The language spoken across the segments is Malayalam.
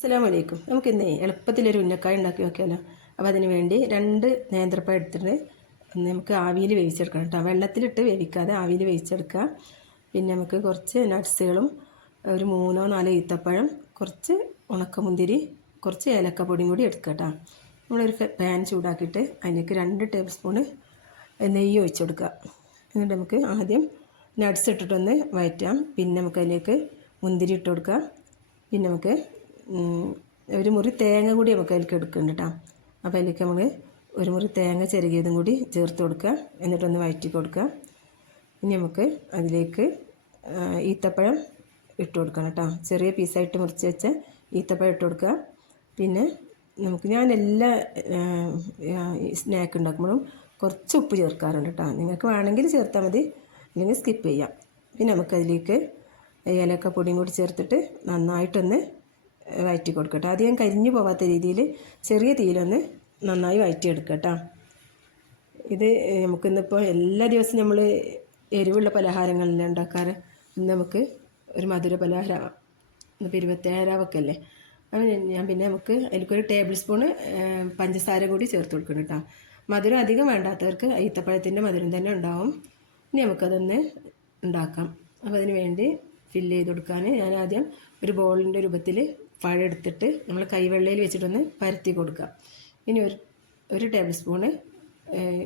അസ്സലാമു അലൈക്കും. നമുക്കിന്നേ എളുപ്പത്തിലൊരു ഉന്നക്കായ ഉണ്ടാക്കി നോക്കിയാലോ. അപ്പോൾ അതിന് വേണ്ടി 2 നേന്ത്രപ്പഴം എടുത്തിട്ട് നമുക്ക് ആവിയിൽ വേവിച്ചെടുക്കണം കേട്ടോ. വെള്ളത്തിലിട്ട് വേവിക്കാതെ ആവിയിൽ വേവിച്ചെടുക്കുക. പിന്നെ നമുക്ക് കുറച്ച് നട്ട്സുകളും ഒരു 3-4 ഈത്തപ്പഴം, കുറച്ച് ഉണക്കമുന്തിരി, കുറച്ച് ഏലക്കപ്പൊടിയും കൂടി എടുക്കുക കേട്ടോ. നമ്മളൊരു പാൻ ചൂടാക്കിയിട്ട് അതിലേക്ക് 2 ടേബിൾ സ്പൂണ് നെയ്യ് ഒഴിച്ച് കൊടുക്കുക. എന്നിട്ട് നമുക്ക് ആദ്യം നട്ട്സ് ഇട്ടിട്ടൊന്ന് വഴറ്റാം. പിന്നെ നമുക്ക് അതിലേക്ക് മുന്തിരി ഇട്ട് കൊടുക്കുക. പിന്നെ നമുക്ക് ഒരു മുറി തേങ്ങ കൂടി നമുക്ക് അതിലേക്ക് എടുക്കുന്നുണ്ട് കേട്ടോ. അപ്പോൾ അതിലേക്ക് നമ്മൾ ഒരു മുറി തേങ്ങ ചിരകിയതും കൂടി ചേർത്ത് കൊടുക്കുക. എന്നിട്ടൊന്ന് വഴറ്റി കൊടുക്കുക. ഇനി നമുക്ക് അതിലേക്ക് ഈത്തപ്പഴം ഇട്ട് കൊടുക്കണം കേട്ടോ. ചെറിയ പീസായിട്ട് മുറിച്ച് വെച്ച ഈത്തപ്പഴം ഇട്ട് കൊടുക്കുക. പിന്നെ ഞാൻ എല്ലാ സ്നാക്ക് ഉണ്ടാക്കുമ്പോഴും കുറച്ച് ഉപ്പ് ചേർക്കാറുണ്ട് കേട്ടോ. നിങ്ങൾക്ക് വേണമെങ്കിൽ ചേർത്താൽ മതി, അല്ലെങ്കിൽ സ്കിപ്പ് ചെയ്യാം. പിന്നെ നമുക്കതിലേക്ക് ഏലക്കപ്പൊടിയും കൂടി ചേർത്തിട്ട് നന്നായിട്ടൊന്ന് വഴറ്റി കൊടുക്കട്ടെ. അധികം കരിഞ്ഞു പോകാത്ത രീതിയിൽ ചെറിയ തീയിലൊന്ന് നന്നായി വഴറ്റിയെടുക്കുക കേട്ടോ. ഇത് നമുക്കിന്നിപ്പോൾ എല്ലാ ദിവസവും നമ്മൾ എരിവുള്ള പലഹാരങ്ങളെല്ലാം ഉണ്ടാക്കാറ്. ഇന്ന് നമുക്ക് ഒരു മധുര പലഹാരം, ഇന്നിപ്പോൾ 27 അല്ലേ. അപ്പോൾ പിന്നെ നമുക്ക് അതിലേക്കൊരു ടേബിൾ സ്പൂണ് പഞ്ചസാര കൂടി ചേർത്ത് കൊടുക്കണം കേട്ടോ. മധുരം അധികം വേണ്ടാത്തവർക്ക് ഈത്തപ്പഴത്തിൻ്റെ മധുരം തന്നെ ഉണ്ടാവും. ഇനി നമുക്കതൊന്ന് ഉണ്ടാക്കാം. അപ്പോൾ അതിന് വേണ്ടി ഫില്ല് ചെയ്ത് കൊടുക്കാൻ ഞാൻ ആദ്യം ഒരു ബോളിൻ്റെ രൂപത്തിൽ പഴം എടുത്തിട്ട് നമ്മൾ കൈവെള്ളയിൽ വെച്ചിട്ടൊന്ന് പരത്തി കൊടുക്കുക. ഇനി ഒരു ടേബിൾ സ്പൂണ്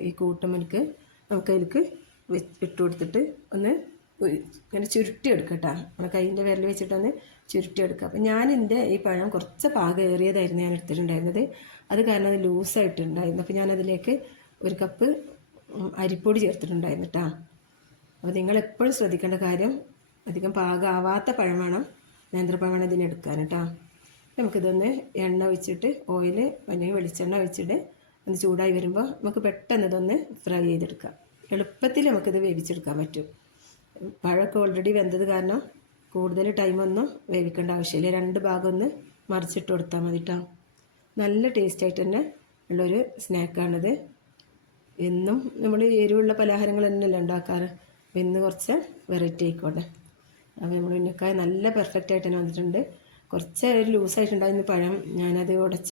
ഈ കൂട്ടുമണിക്ക് നമുക്ക് അതിലേക്ക് ഇട്ട് കൊടുത്തിട്ട് ഒന്ന് ഇങ്ങനെ ചുരുട്ടിയെടുക്കുക കേട്ടോ. നമ്മൾ കൈൻ്റെ വിരൽ വെച്ചിട്ടൊന്ന് ചുരുട്ടിയെടുക്കുക. അപ്പോൾ ഞാനെൻ്റെ ഈ പഴം കുറച്ച് പാകേറിയതായിരുന്നു ഞാൻ എടുത്തിട്ടുണ്ടായിരുന്നത്. അത് കാരണം അത് ലൂസായിട്ടുണ്ടായിരുന്നു. അപ്പോൾ ഞാനതിലേക്ക് 1 കപ്പ് അരിപ്പൊടി ചേർത്തിട്ടുണ്ടായിരുന്നു കേട്ടോ. അപ്പോൾ നിങ്ങളെപ്പോഴും ശ്രദ്ധിക്കേണ്ട കാര്യം, അധികം പാകമാവാത്ത പഴം വേണം, നേന്ത്രപ്പഴം വേണം ഇതിനെടുക്കാൻ കേട്ടോ. നമുക്കിതൊന്ന് എണ്ണ ഒഴിച്ചിട്ട് ഓയിൽ അല്ലെങ്കിൽ വെളിച്ചെണ്ണ ഒഴിച്ചിട്ട് ഒന്ന് ചൂടായി വരുമ്പോൾ നമുക്ക് പെട്ടെന്ന് ഇതൊന്ന് ഫ്രൈ ചെയ്തെടുക്കാം. എളുപ്പത്തിൽ നമുക്കിത് വേവിച്ചെടുക്കാൻ പറ്റും. പഴമൊക്കെ ഓൾറെഡി വെന്തത് കാരണം കൂടുതൽ ടൈമൊന്നും വേവിക്കേണ്ട ആവശ്യമില്ല. 2 ഭാഗം ഒന്ന് മറിച്ചിട്ട് കൊടുത്താൽ മതി കേട്ടോ. നല്ല ടേസ്റ്റായിട്ട് തന്നെ ഉള്ളൊരു സ്നാക്കാണിത്. എന്നും നമ്മൾ എരിവുള്ള പലഹാരങ്ങൾ തന്നെയല്ലേ ഉണ്ടാക്കാറ്. ഇന്ന് കുറച്ച് വെറൈറ്റി ആയിക്കോട്ടെ. അപ്പോൾ നമ്മൾ ഉന്നക്കായ നല്ല പെർഫെക്റ്റ് ആയിട്ട് തന്നെ വന്നിട്ടുണ്ട്. കുറച്ച് ഒരു ലൂസായിട്ടുണ്ടായിരുന്നു പഴം, ഞാനത് ഉടച്ച്